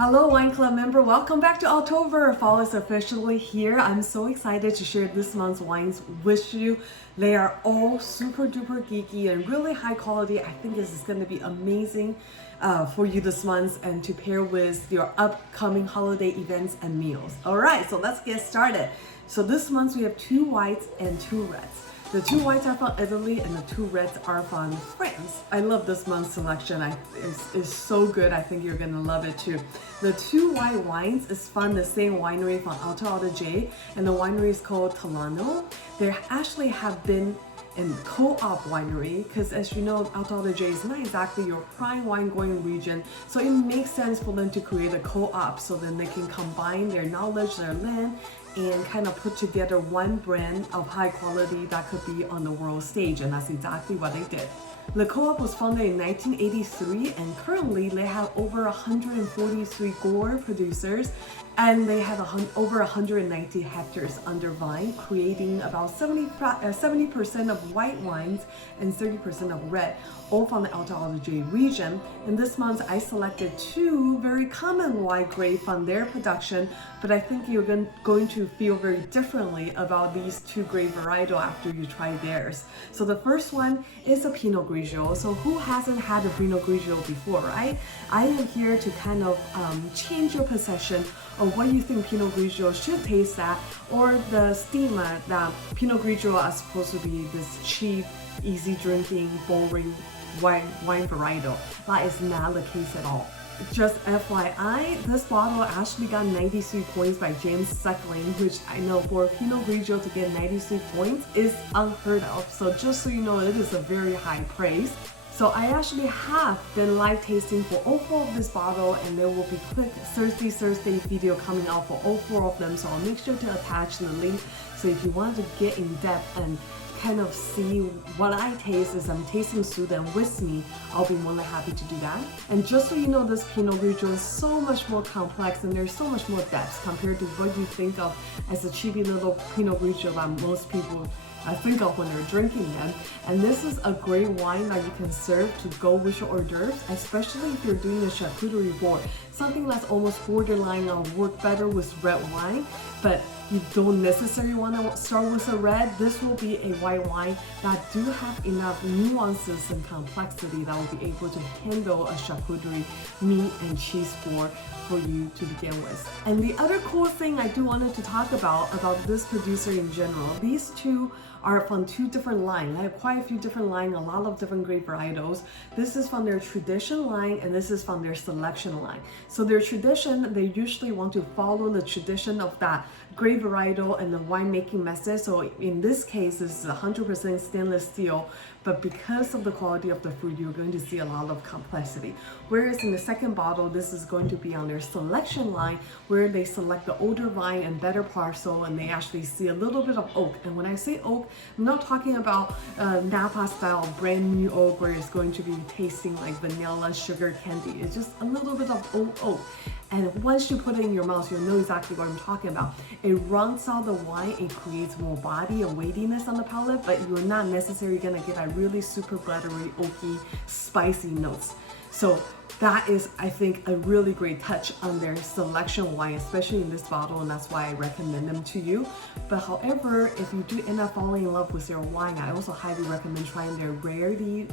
Hello Wine Club member, welcome back to October. Fall is officially here. I'm so excited to share this month's wines with you. They are all super duper geeky and really high quality. I think this is going to be amazing for you this month and to pair with your upcoming holiday events and meals. Alright, so let's get started. So this month we have 2 whites and 2 reds. The 2 whites are from Italy and the 2 reds are from France. I love this month's selection. It's so good. I think you're gonna love it too. The 2 white wines is from the same winery from Alto Adige, and the winery is called Talano. They actually have been in co-op winery because, as you know, Alto Adige is not exactly your prime wine going region, so it makes sense for them to create a co-op so then they can combine their knowledge, their land, and kind of put together one brand of high quality that could be on the world stage, and that's exactly what they did. The co-op was founded in 1983 and currently they have over 143 gore producers and they have over 190 hectares under vine, creating about 70% of white wines and 30% of red, all from the Alto Adige region. And this month I selected 2 very common wine grades from their production, but I think you're going to feel very differently about these 2 grape varietal after you try theirs. So the first one is a Pinot Grigio. So who hasn't had a Pinot Grigio before, right? I am here to kind of change your perception of what you think Pinot Grigio should taste at, or the stigma that Pinot Grigio are supposed to be this cheap, easy drinking, boring wine varietal. That is not the case at all. Just FYI, this bottle actually got 93 points by James Suckling, which I know for Pinot Grigio to get 93 points is unheard of. So just so you know, it is a very high praise. So I actually have been live tasting for all 4 of this bottle, and there will be quick Thursday video coming out for all 4 of them. So I'll make sure to attach the link. So if you want to get in depth and kind of see what I taste as I'm tasting through them with me, I'll be more than happy to do that. And just so you know, this Pinot Grigio is so much more complex and there's so much more depth compared to what you think of as a cheapy little Pinot Grigio that most people think of when they're drinking them. And this is a great wine that you can serve to go with your hors d'oeuvres, especially if you're doing a charcuterie board, something that's almost borderline on work better with red wine, but you don't necessarily want to start with a red. This will be a white wine that do have enough nuances and complexity that will be able to handle a charcuterie meat and cheese board for you to begin with. And the other cool thing I do wanted to talk about this producer in general, these 2 are from 2 different lines. I have quite a few different lines, a lot of different grape varietals. This is from their tradition line and this is from their selection line. So their tradition, they usually want to follow the tradition of that grape varietal and the winemaking method. So in this case, this is 100% stainless steel, but because of the quality of the fruit, you're going to see a lot of complexity. Whereas in the second bottle, this is going to be on their selection line, where they select the older vine and better parcel, and they actually see a little bit of oak. And when I say oak, I'm not talking about Napa style brand new oak where it's going to be tasting like vanilla sugar candy. It's just a little bit of old oak. And once you put it in your mouth, you'll know exactly what I'm talking about. It rounds out the wine, it creates more body and weightiness on the palate, but you're not necessarily gonna get a really super buttery, oaky, spicy notes. So that is, I think, a really great touch on their selection wine, especially in this bottle, and that's why I recommend them to you. But however, if you do end up falling in love with their wine, I also highly recommend trying their rarity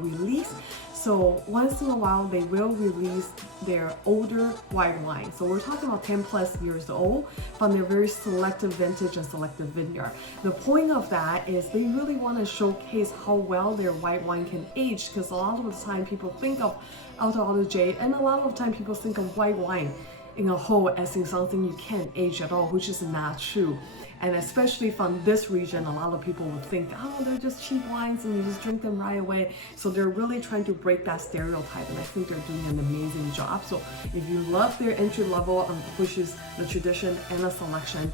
release. So once in a while, they will release their older white wine. So we're talking about 10 plus years old from their very selective vintage and selective vineyard. The point of that is they really want to showcase how well their white wine can age, because a lot of the time people think of Alto Adige, and a lot of the time people think of white wine in a whole as in something you can't age at all, which is not true. And especially from this region, a lot of people would think, oh, they're just cheap wines and you just drink them right away. So they're really trying to break that stereotype, and I think they're doing an amazing job. So if you love their entry level, which is the tradition and the selection,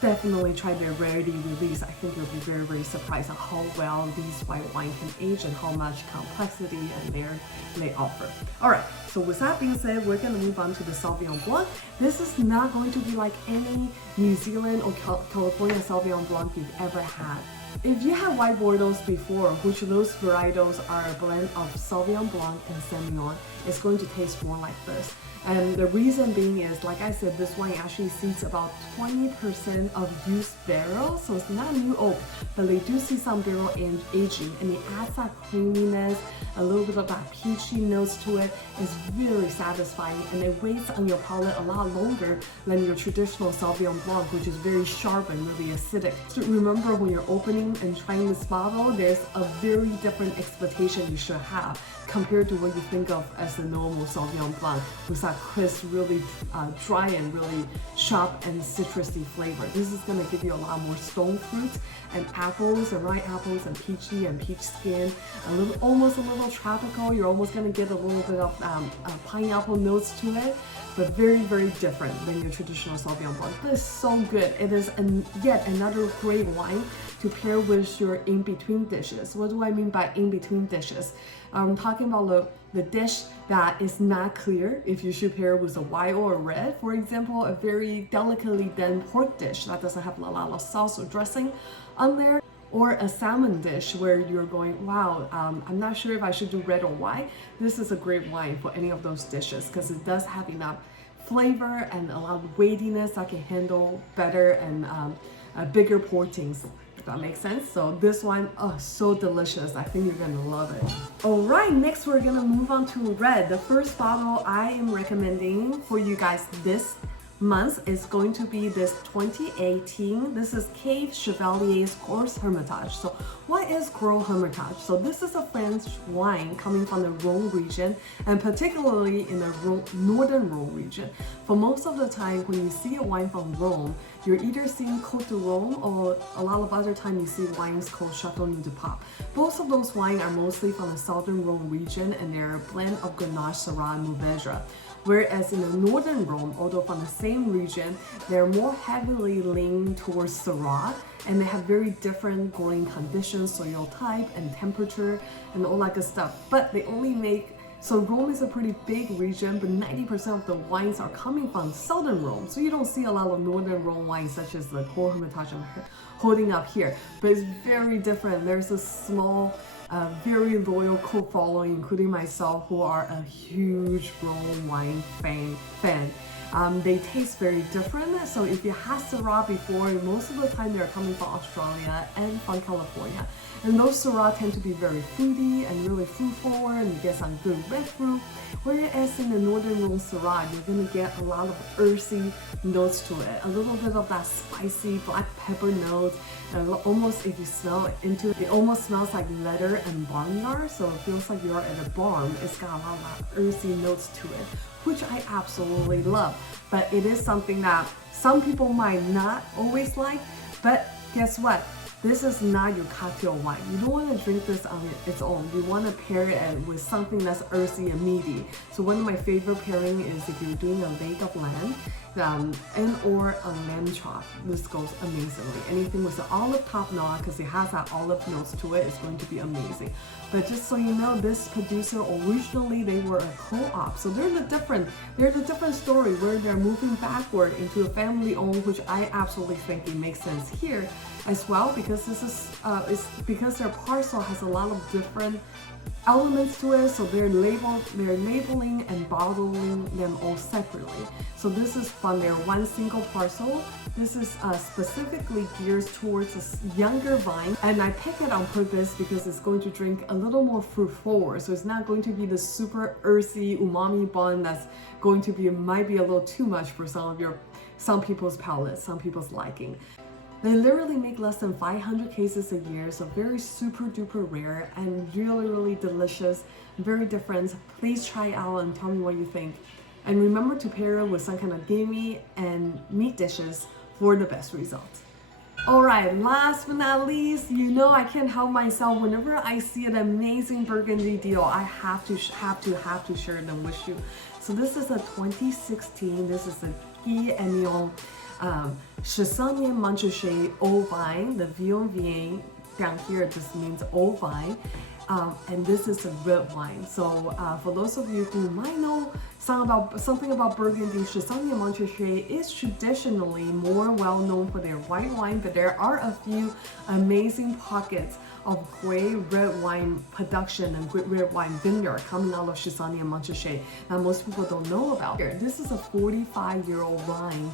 definitely try their rarity release. I think you'll be very, very surprised at how well these white wine can age and how much complexity and layer they offer. All right, so with that being said, we're gonna move on to the Sauvignon Blanc. This is not going to be like any New Zealand or California Sauvignon Blanc you've ever had. If you have white Bordeaux before, which those varietals are a blend of Sauvignon Blanc and Semillon, it's going to taste more like this. And the reason being is, like I said, this wine actually seats about 20% of used barrels, so it's not new oak, but they do see some barrel aging, and it adds that creaminess, a little bit of that peachy notes to it. It's really satisfying, and it waits on your palate a lot longer than your traditional Sauvignon Blanc, which is very sharp and really acidic. So remember, when you're opening and trying this bottle, there's a very different expectation you should have compared to what you think of as the normal Sauvignon Blanc, with that crisp, really dry and really sharp and citrusy flavor. This is going to give you a lot more stone fruits and apples and ripe apples and peachy and peach skin, almost a little tropical. You're almost going to get a little bit of pineapple notes to it, but very, very different than your traditional Sauvignon Blanc. This is so good. It is yet another great wine to pair with your in-between dishes. What do I mean by in-between dishes? I'm talking about the dish that is not clear if you should pair with a white or a red. For example, a very delicately done pork dish that doesn't have a lot of sauce or dressing on there, or a salmon dish where you're going, wow, I'm not sure if I should do red or white. This is a great wine for any of those dishes because it does have enough flavor and a lot of weightiness that can handle better and bigger portings. If that makes sense. So this one, oh, so delicious. I think you're gonna love it. All right, next we're gonna move on to red. The first bottle I am recommending for you guys this month is going to be this 2018. This is Cave Chevalier's Gros Hermitage. So what is Gros Hermitage? So this is a French wine coming from the Rhone region, and particularly in the northern Rhone region. For most of the time, when you see a wine from Rhone, you're either seeing Côte de Rhone, or a lot of other time you see wines called Châteauneuf du Pape. Both of those wines are mostly from the southern Rhone region, and they're a blend of Grenache, Syrah, and Mourvèdre. Whereas in the northern Rhone, although from the same region, they're more heavily leaning towards Syrah, and they have very different growing conditions, soil type, and temperature, and all that good stuff. But they only make, so Rhone is a pretty big region, but 90% of the wines are coming from southern Rhone. So you don't see a lot of northern Rhone wines, such as the Gros Hermitage I'm holding up here. But it's very different. There's a small, very loyal cult following, including myself, who are a huge Rhone wine fan. They taste very different. So if you had Syrah before, most of the time they're coming from Australia and from California. And those Syrah tend to be very fruity and really fruit forward, and you get some good red fruit. Whereas in the northern Rhone Syrah, you're going to get a lot of earthy notes to it, a little bit of that spicy black pepper notes, and almost, if you smell into it, it almost smells like leather and barnyard, so it feels like you're at a barn. It's got a lot of that earthy notes to it, which I absolutely love. But it is something that some people might not always like, but guess what? This is not your cocktail wine. You don't want to drink this on its own. You want to pair it with something that's earthy and meaty. So one of my favorite pairing is if you're doing a leg of lamb and or a lamb chop. This goes amazingly. Anything with the olive top knot, because it has that olive notes to it, is going to be amazing. But just so you know, this producer originally they were a co-op, so they're the different story where they're moving backward into a family-owned, which I absolutely think it makes sense here as well, because this is because their parcel has a lot of different elements to it, so they're labeling and bottling them all separately. So this is from their one single parcel. This is specifically geared towards a younger vine, and I pick it on purpose because it's going to drink a little more fruit forward. So it's not going to be the super earthy umami bun that's going to be, might be a little too much for some people's palates, some people's liking. They literally make less than 500 cases a year, so very super duper rare and really, really delicious, very different. Please try it out and tell me what you think. And remember to pair it with some kind of gamey and meat dishes for the best results. All right, last but not least, you know I can't help myself. Whenever I see an amazing Burgundy deal, I have to share them with you. So this is a 2016. This is a Guy Enion Chassagne Montrachet Old Vine. The Vion Vien down here just means old vine. and this is a red wine. So for those of you who might know something about Burgundy, Sauvignon Blanc is traditionally more well known for their white wine, but there are a few amazing pockets of great red wine production and great red wine vineyard coming out of Sauvignon Blanc that most people don't know about. This is a 45-year-old vine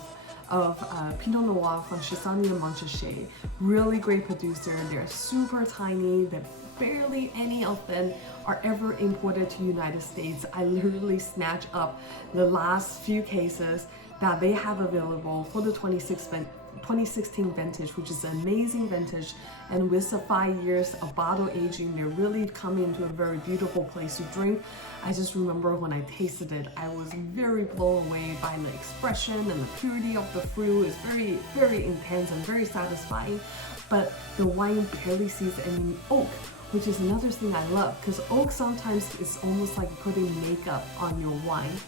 of Pinot Noir from Sauvignon Blanc. Really great producer. They're super tiny. They're barely any of them are ever imported to United States. I literally snatched up the last few cases that they have available for the 2016 vintage, which is an amazing vintage, and with the 5 years of bottle aging, they're really coming into a very beautiful place to drink. I just remember when I tasted it, I was very blown away by the expression and the purity of the fruit. It's very, very intense and very satisfying, but the wine barely sees any oak, which is another thing I love, because oak sometimes is almost like putting makeup on your wine.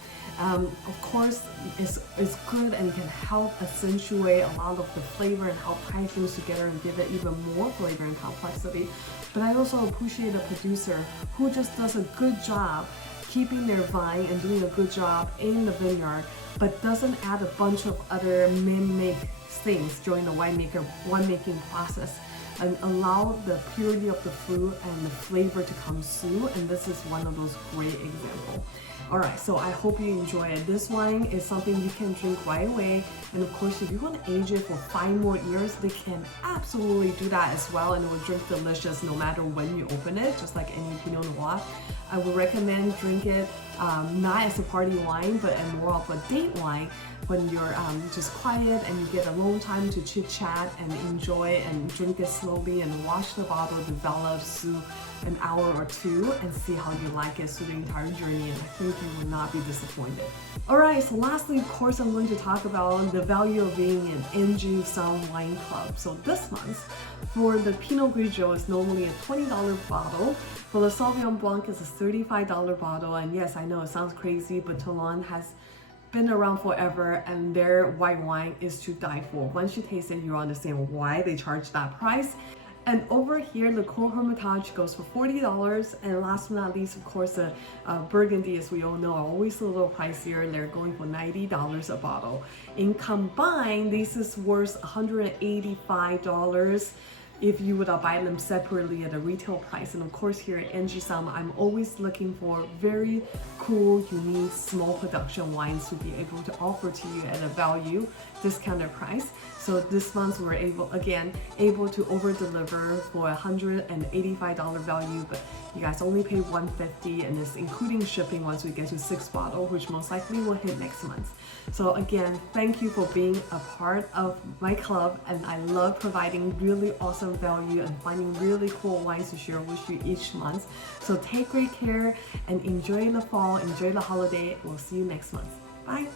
Of course, it's good and can help accentuate a lot of the flavor and help tie things together and give it even more flavor and complexity. But I also appreciate a producer who just does a good job keeping their vine and doing a good job in the vineyard, but doesn't add a bunch of other man-made things during the winemaking process, and allow the purity of the fruit and the flavor to come through, and this is one of those great examples. Alright, so I hope you enjoy it. This wine is something you can drink right away, and of course if you want to age it for 5 more years, they can absolutely do that as well, and it will drink delicious no matter when you open it, just like any Pinot Noir. I would recommend drink it not as a party wine, but more of a date wine when you're just quiet and you get alone time to chit chat and enjoy and drink it slowly and watch the bottle develop through an hour or two and see how you like it through the entire journey, and I think you will not be disappointed. Alright, so lastly, of course, I'm going to talk about the value of being an Angie Somm wine club. So this month, for the Pinot Grigio, it's normally a $20 bottle. For the Sauvignon Blanc, it's a $35 bottle, and yes, I know it sounds crazy, but Toulon has been around forever, and their white wine is to die for. Once you taste it, you understand why they charge that price. And over here, the Cold Hermitage goes for $40, and last but not least, of course, the Burgundy, as we all know, are always a little pricier. They're going for $90 a bottle. In combined, this is worth $185 if you would buy them separately at a retail price. And of course, here at Angie Somm, I'm always looking for very cool, unique, small production wines to be able to offer to you at a value discounted price. So this month we're able to over deliver for $185 value, but you guys only pay $150, and it's including shipping once we get to 6 bottles, which most likely will hit next month. So again, thank you for being a part of my club, and I love providing really awesome value and finding really cool wines to share with you each month. So take great care and enjoy the fall, enjoy the holiday. We'll see you next month. Bye.